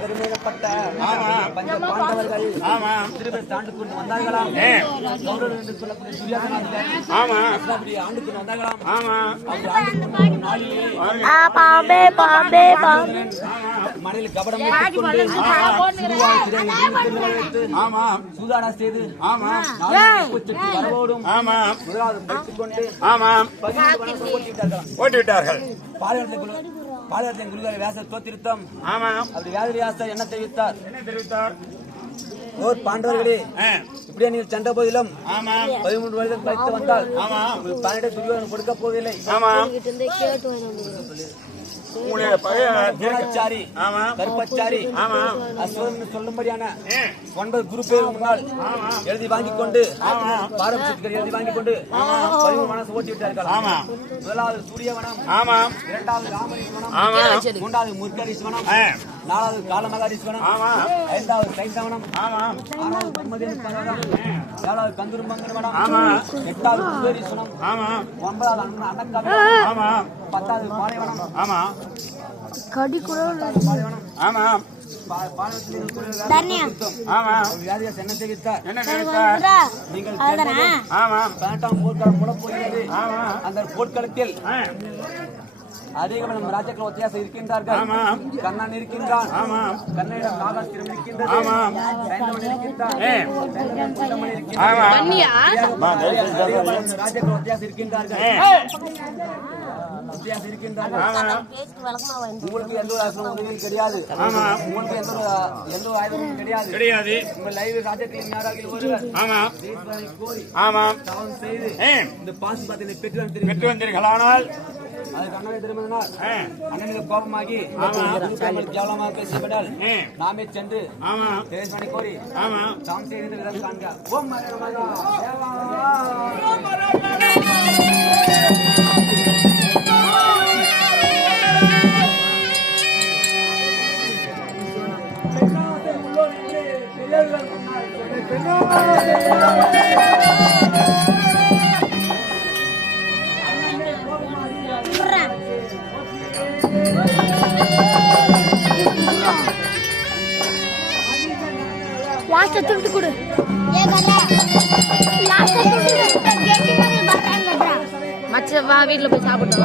பெருமைப்பட்ட பஞ்ச பாண்டவர்கள் திரும்ப ஆண்டு கொண்டு வந்தார்களாம். கௌரவன் என்று சொல்லக்கூடிய துரியோதனாதிகள் அப்படி ஆண்டு கொண்டு வந்தார்களாம். அப்படி ஆண்டு கொண்டு நாளிலே மனையில் கபடம் சூதாடா செய்து வரவோடும் முதலாவது படித்துக் கொண்டு ஓட்டிவிட்டார்கள். பாளையத்தின் குருவை வியாச தோத்திருத்தம் அப்படி வியாசர் என்ன தெரிவித்தார்? ஓர் பாண்டவர்களே, இப்படியே நீங்கள் சென்ற போதிலும் 13 வருடம் கழித்து வந்தால் பன்னெண்டு துரியோதனன் கொடுக்க போவதில்லை. கருப்பச்சாரி அஸ்வதன் சொல்லும்படியான 9 குரு பேர் முன்னால் எழுதி வாங்கிக் கொண்டு பாரம்பரியத்துக்கு எழுதி வாங்கிக் கொண்டு 13 மனசு ஓட்டி விட்டார்கள். முதலாவது சூரியவனம், இரண்டாவது ராமரீஸ்வனம், மூன்றாவது முர்கரீஸ்வனம், நாலாவது காலமகாரீஸ்வனம், ஐந்தாவது கைந்தவனம், ஆறாவது பிரம்மதேவனம், ஏழாவது கந்துரும்பங்கவனம், எட்டாவது குபேரீஸ்வனம், ஒன்பதாவது அன்னக்காவனம், 10வது பாலைவனம், என்ன தெரிவித்தார்? நீங்கள் 18ஆம் போர்க்களம் மூட போகிறது. அந்த போர்க்களத்தில் அதிகம் ராஜாக்கள் ஒத்தியாசம் இருக்கின்றார்கள். கண்ணன் இருக்கின்றான், கண்ணனிடம் நாகாஸ்திரம் இருக்கின்றது, ராஜாக்கள் ஒத்தியாசம் இருக்கின்றார்கள். உங்களுக்கு எந்த ஒரு உதவியும் கிடையாது, உங்களுக்கு எந்த ஒரு ஆயுதமும் கிடையாது. உங்கள் லைவ் ராஜாக்களின் யாராக ஒருவர் கோரி தவம் செய்து இந்த பாசு பாத்தினை பெற்று வந்தீர்களானால் அதுக்கு அண்ணனை திரும்பினார். அண்ணனுக்கு கோபமாகி கேவலமாக பேசப்பட்டால் நாமே சென்று தேசமணி கோரி தாம் செய்து விதம் காண்க. ஓம் லாஸ்ட் துட்டு கொடு. மச்ச வா வீட்டுல போய் சாப்பிட்டு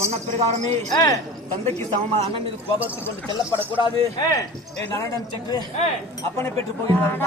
சொன்ன பிரகாரமே தந்தைக்கு சமமாக அண்ணன் மீது கோபத்துக் கொண்டு செல்லப்படக்கூடாது. நலனிடம் சென்று அப்பனை பெற்று போகிறார்.